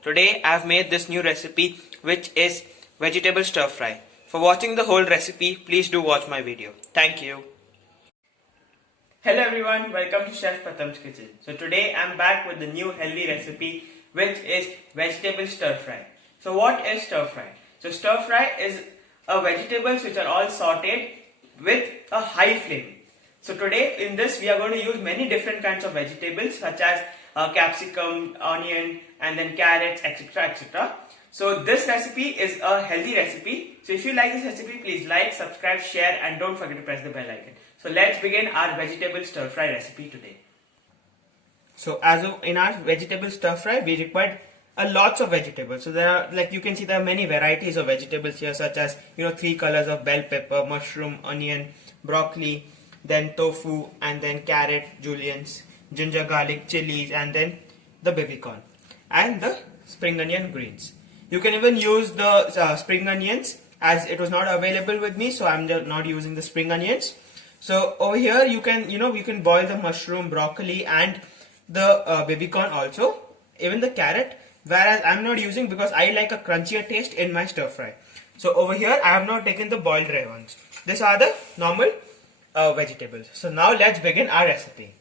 Today I've made this new recipe which is vegetable stir fry. For watching the whole recipe, please do watch my video. Thank you. Hello everyone, welcome to Chef Pratham's Kitchen. So today I'm back with the new healthy recipe which is vegetable stir fry. So what is stir fry? So stir fry is vegetables which are all sauteed with a high flame. So today in this we are going to use many different kinds of vegetables such as capsicum, onion and then carrots, etc, etc. So this recipe is a healthy recipe. So if you like this recipe, please like, subscribe, share and don't forget to press the bell icon. So let's begin our vegetable stir fry recipe today. So in our vegetable stir fry we required a lots of vegetables. So there are, like you can see, there are many varieties of vegetables here, such as 3 colors of bell pepper, mushroom, onion, broccoli, then tofu and then carrot, julienne, ginger garlic, chilies and then the baby corn and the spring onion greens. You can even use the spring onions, as it was not available with me, so I'm just not using the spring onions. So over here you can you can boil the mushroom, broccoli and the baby corn, also even the carrot, whereas I'm not using because I like a crunchier taste in my stir fry. So over here I have not taken the boiled dry ones. These are the normal vegetables. So now let's begin our recipe.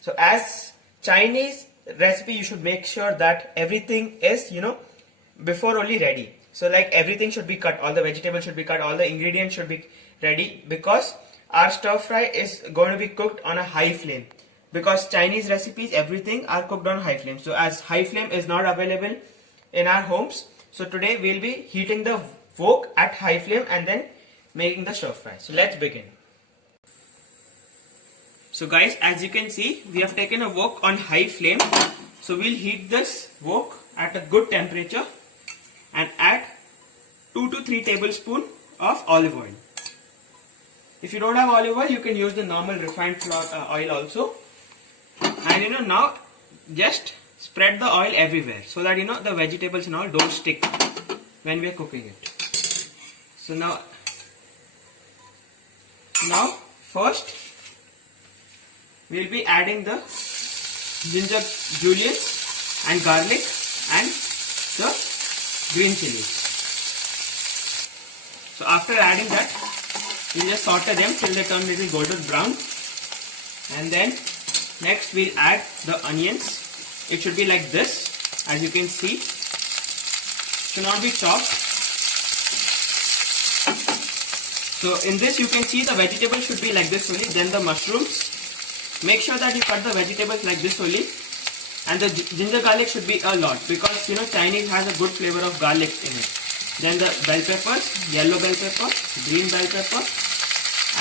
So as Chinese recipe, you should make sure that everything is before only ready. So like everything should be cut, all the vegetables should be cut, all the ingredients should be ready, because our stir fry is going to be cooked on a high flame. Because Chinese recipes, everything are cooked on high flame. So as high flame is not available in our homes, so today we'll be heating the wok at high flame and then making the stir fry. So let's begin. So guys, as you can see, we have taken a wok on high flame. So we'll heat this wok at a good temperature and add 2 to 3 tablespoons of olive oil. If you don't have olive oil, you can use the normal refined oil also. And now just spread the oil everywhere so that the vegetables and all don't stick when we are cooking it. So now first we'll be adding the ginger, julienne and garlic and the green chilies. So after adding that, we'll just saute them till they turn a little golden brown, and then next we'll add the onions. It should be like this, as you can see. Should not be chopped. So in this you can see the vegetables should be like this only. Then the mushrooms. Make sure that you cut the vegetables like this only. And the ginger garlic should be a lot, because Chinese has a good flavor of garlic in it. Then the bell peppers, yellow bell pepper, green bell pepper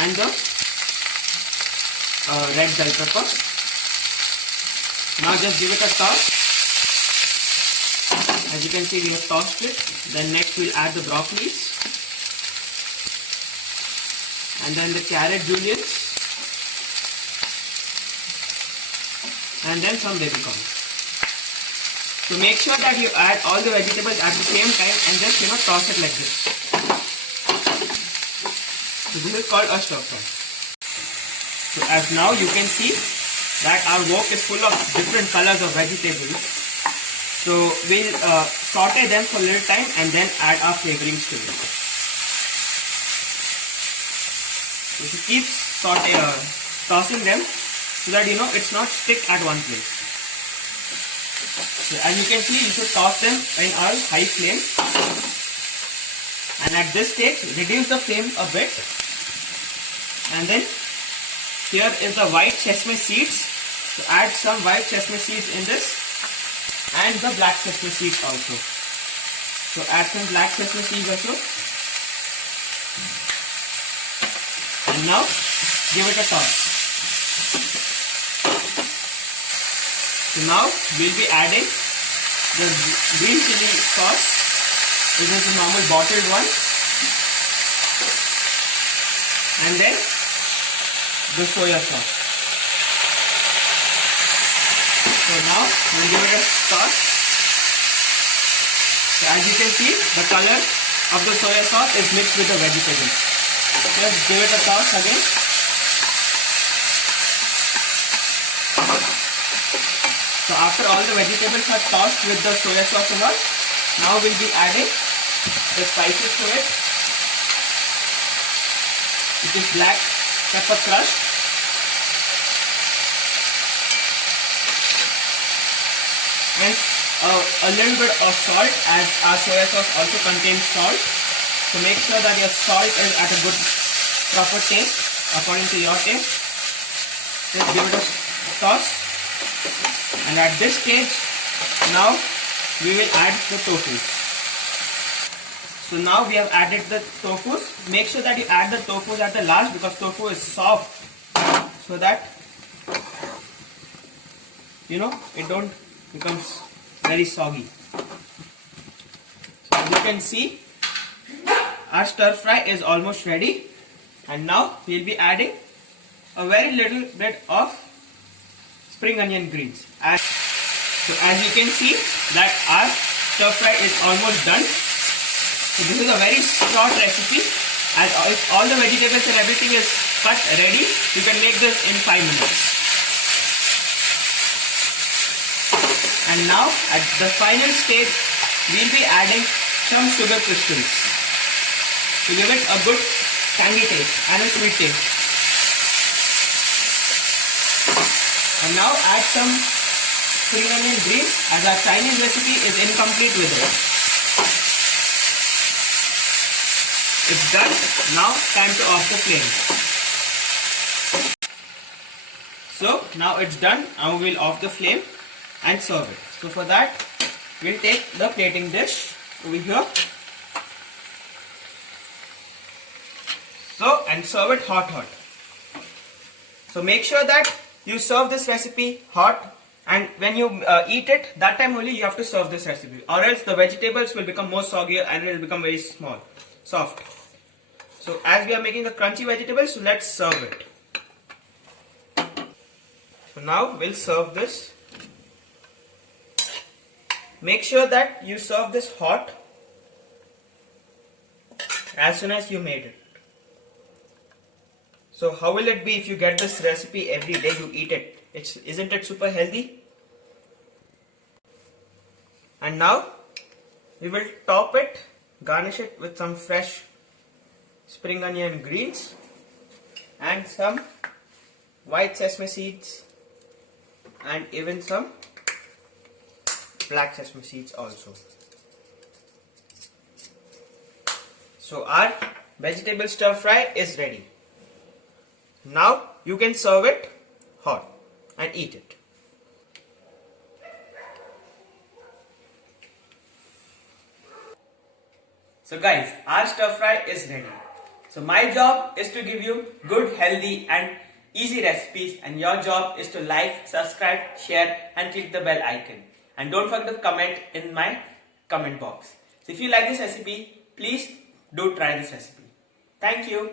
and the red bell pepper. Now just give it a toss. As you can see, we have tossed it. Then next we'll add the broccoli and then the carrot julienne and then some baby corn. So make sure that you add all the vegetables at the same time and just toss it like this. So this is called a stir fry. So as now you can see that our wok is full of different colors of vegetables. So we'll saute them for a little time and then add our flavorings to it. So you keep tossing them so that it's not stick at one place. So as you can see, you should toss them in our high flame, and at this stage reduce the flame a bit, and then here is the white sesame seeds. So add some white sesame seeds in this and the black sesame seeds also. So add some black sesame seeds also, and now give it a toss. So now we'll be adding the green chili sauce. This is the normal bottled one. And then the soya sauce. So now we'll give it a toss. So as you can see, the color of the soya sauce is mixed with the vegetables. Just give it a toss again. So So after all the vegetables are tossed with the soya sauce and all, now we'll be adding the spices to it, which is black pepper crushed, and a little bit of salt, as our soya sauce also contains salt. So make sure that your salt is at a good proper taste according to your taste. Just give it a toss, and at this stage now we will add the tofu. So now we have added the tofu. Make sure that you add the tofu at the last, because tofu is soft, so that it don't becomes very soggy. So as you can see, our stir fry is almost ready, and now we will be adding a very little bit of spring onion greens. So as you can see that our stir fry is almost done. So this is a very short recipe, as if all the vegetables and everything is cut ready, you can make this in 5 minutes. And now at the final stage, we will be adding some sugar crystals to give it a good tangy taste and a sweet taste. And now add some spring onion greens, as our Chinese recipe is incomplete with it. It's done. Now time to off the flame. So now it's done, and we will off the flame and serve it. So for that, we'll take the plating dish over here. So, and serve it hot. So make sure that you serve this recipe hot, and when you eat it, that time only you have to serve this recipe, or else the vegetables will become more soggy and it will become very soft. So as we are making the crunchy vegetables, so let's serve it. So now we'll serve this. Make sure that you serve this hot as soon as you made it. So how will it be if you get this recipe every day, you eat it? Isn't it super healthy? And now we will top it, garnish it with some fresh spring onion greens and some white sesame seeds, and even some black sesame seeds also. So our vegetable stir fry is ready. Now you can serve it hot and eat it. So guys, our stir fry is ready. So my job is to give you good, healthy and easy recipes, and your job is to like, subscribe, share and click the bell icon. And don't forget to comment in my comment box. So if you like this recipe, please do try this recipe. Thank you.